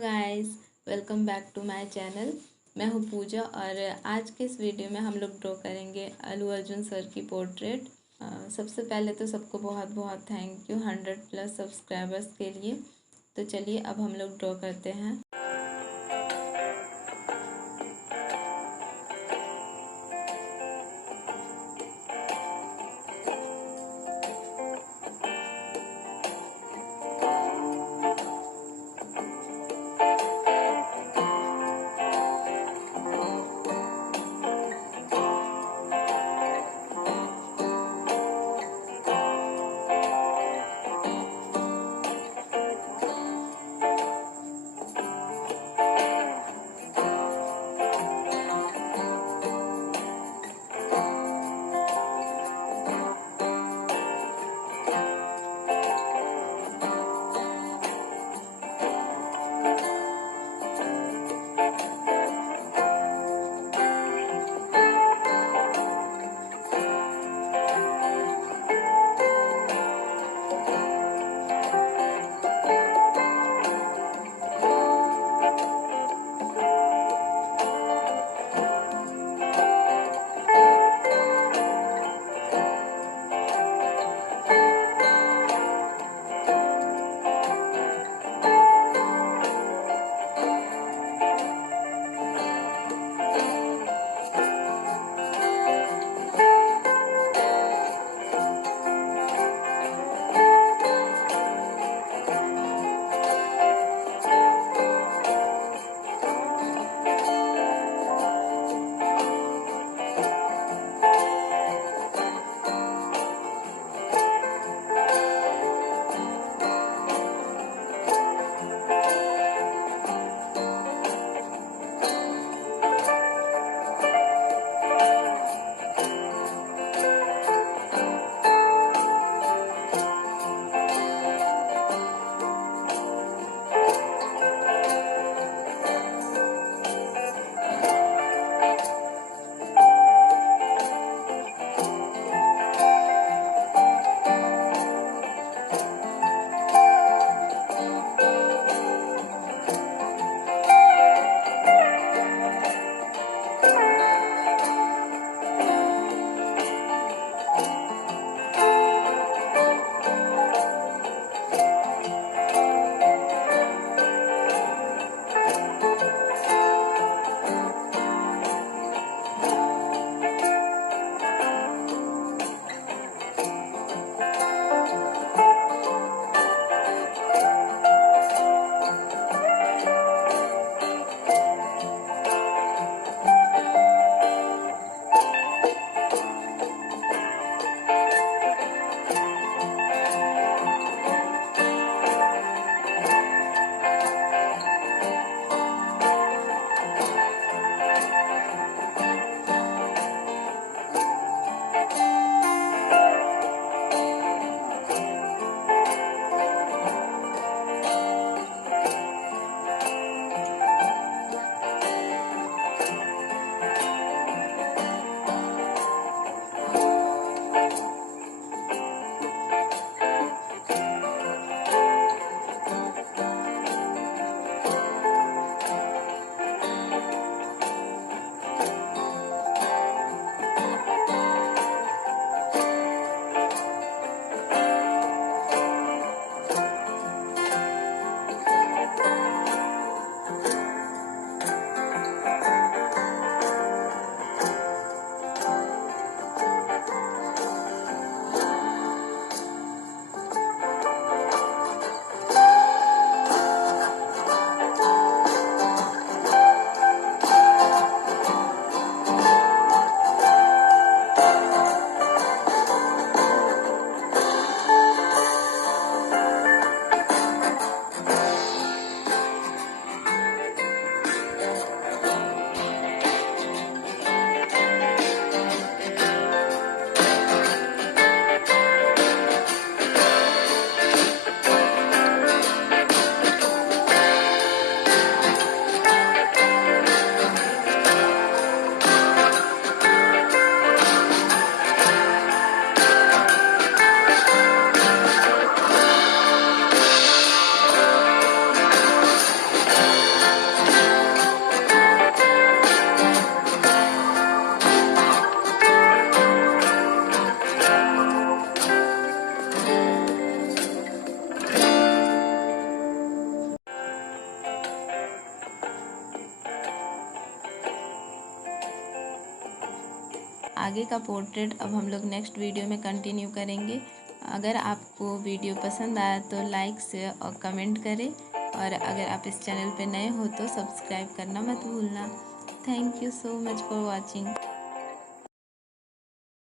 Guys, welcome back to my channel. मैं हूँ पूजा और आज के इस वीडियो में हम लोग ड्रॉ करेंगे अल्लू अर्जुन सर की पोर्ट्रेट। सबसे पहले तो सबको बहुत बहुत थैंक यू 100+ सब्सक्राइबर्स के लिए। तो चलिए अब हम लोग ड्रॉ करते हैं। आगे का पोर्ट्रेट अब हम लोग नेक्स्ट वीडियो में कंटिन्यू करेंगे। अगर आपको वीडियो पसंद आया तो लाइक शेयर और कमेंट करें, और अगर आप इस चैनल पे नए हो तो सब्सक्राइब करना मत भूलना। Thank you so much for watching.